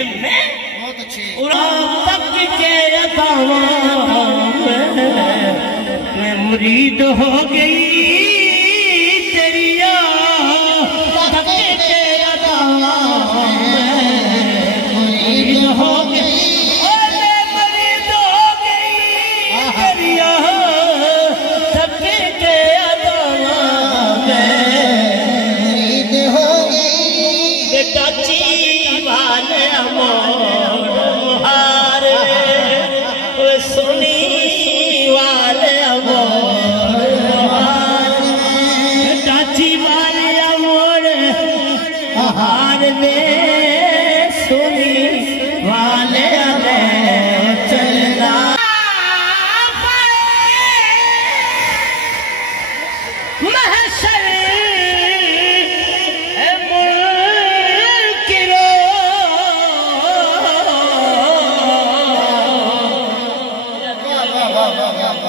बहुत अच्छी तक के मैं मुरीद हो गई तेरिया तक के मुरीद हो गई मैं मुरीद हो गई तेरिया तक के मुरीद हो गई बेटा वाले अमोर हारे सुनी वाले अमोर चाची वाले अमोर हार में सुनी वाले अमोर चलना महशर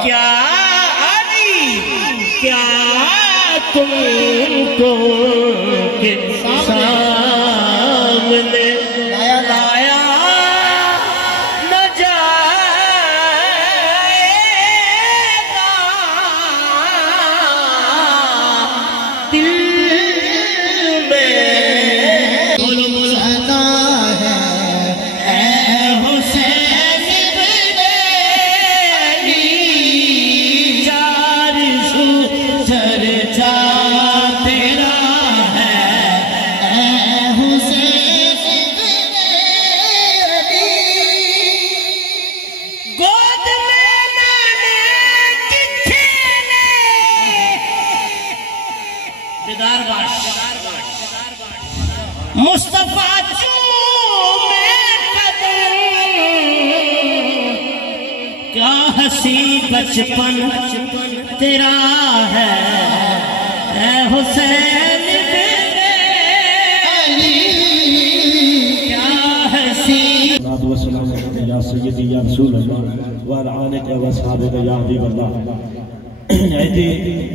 क्या अली क्या तुमको के सामने लाया न जाएगा दिल में जाना है मुस्तफा चूमे कदम क्या हंसी बचपन तेरा है हुसैन बेटे अली क्या हंसी या सय्यदी या रसूल अल्लाह व आलिक व असहाबिक या हबीब अल्लाह। ऐसे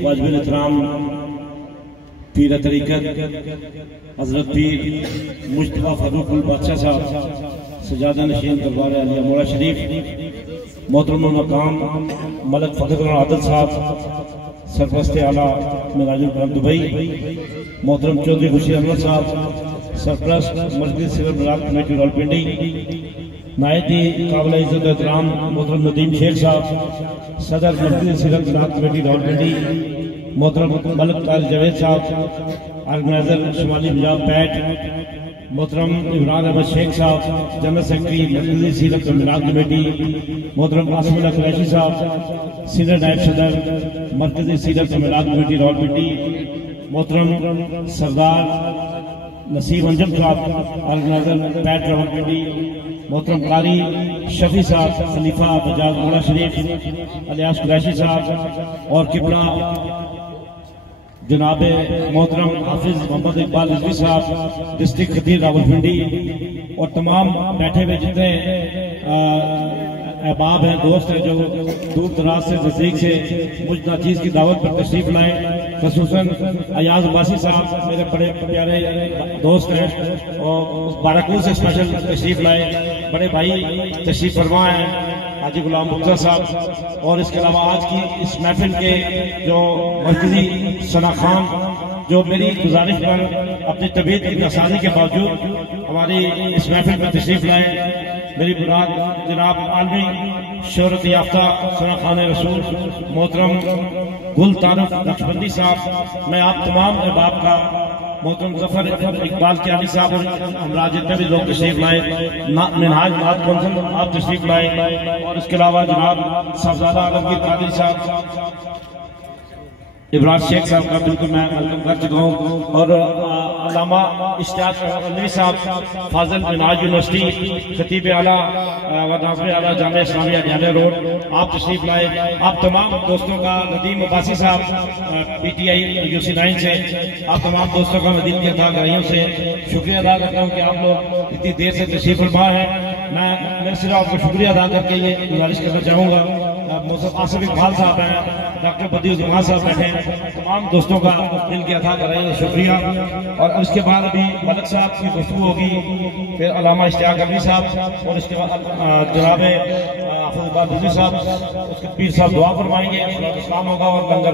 वाजिब एहतराम पीर तरीक़त हज़रत पीर मुस्तफ़ा फ़र्रुक़ुल बादशाह साहब सजादा नशीन दरबार आलिया मोड़ा शरीफ, मोहतरम मकाम मलक फ़खरुल आदल साहब सरपरस्त आला मिराजुल करम दुबई, मोहतरम चौधरी खुर्शीद अहमद साहब सरपरस्त मजलिस सिविल मिलाद कमेटी रावलपिंडी, नायती काबिल इज़्ज़त एहतराम मोहतरम नदीम शेख साहब सदर मजलिस सिविल मिलाद कमेटी रावलपिंडी, मोहतरम मलक तारिक जावेद साहब ऑर्गेनाइजर शुमाली पंजाब पैट, मोहतरम इमरान अहमद शेख साहब जनरल सेक्रेटरी मजलिस सीरत मिलाद कमेटी, मोहतरम आसिमुल्लाह कुरैशी साहब सीनियर नायब सदर मरकजी सीरत मिलाद कमेटी रावलपिंडी, मोहतरम सरदार नसीब अंजम साहब ऑर्गेनाइजर पैट रावलपिंडी, मोहतरम कारी शफी साहब खलीफा बजाज मोड़ा शरीफ अलियास कुरैशी साहब और किबला जनाब मोहतरम हाफिज मोहम्मद इकबाल रिजवी साहब डिस्ट्रिक्ट खतीब रावलपिंडी और तमाम बैठे हुए जितने अहबाब हैं, दोस्त हैं जो दूर दराज से नजदीक से मुझ नाचीज की दावत पर तशरीफ लाए, खसूसन अयाज अब्बासी साहब मेरे बड़े प्यारे दोस्त हैं और बाराकूल से स्पेशल तशरीफ लाए, बड़े भाई तशरीफ फरमा हैं हाजी गुलाम मुख्तार साहब, और इसके अलावा आज की इस महफिल के जो मरकजी सना खान जो मेरी गुजारिश पर अपनी तबीयत की नसाजी के बावजूद हमारी इस महफिल में तशरीफ लाए, मेरी मुराद जनाब आलमी शोहरत याफ्ता सना खान रसूल मोहतरम गुल तारुफ नक्शबंदी साहब, मैं आप तमाम अहबाब का मोहतरम जफर इकबाल कियानी साहब और हमरा जितने भी लोग तशरीफ लाए, मिनहाज नात कौंसिल आप तशरीफ लाए, और इसके अलावा जनाब साहबजादा आलमगीर कादरी साहब इब्राहिम शेख साहब का बिल्कुल मैं वेलकम कर चुका हूँ, और अल्लामा इश्तियाक अलवी साहब फाजिल मिनाज यूनिवर्सिटी खतीब आला व नाज़िम आला जामिया इस्लामिया जामिया रोड आप तशरीफ लाए। आप तमाम दोस्तों का नदीम अब्बासी साहब PTI UC9 से आप तमाम दोस्तों का मदीन के अदाकारियों से शुक्रिया अदा करता हूँ कि आप लोग इतनी देर से तशरीफ फरमा है। मैं सिर्फ आपको शुक्रिया अदा करके ये गुजारिश करना चाहूँगा आसिफ इकबाल साहब हैं, डॉक्टर बदियुज़्ज़मान साहब बैठे हैं, तमाम दोस्तों का दिल की अता कर रहे हैं, शुक्रिया। और अब इसके बाद अभी मलक साहब की गुफ्तगू होगी, फिर अल्लामा इश्तियाक अली साहब, और इसके बाद जनाब हाफिज़ बिजली साहब, उसके पीर साहब दुआ फरमाएंगे, सलाम होगा और लंगर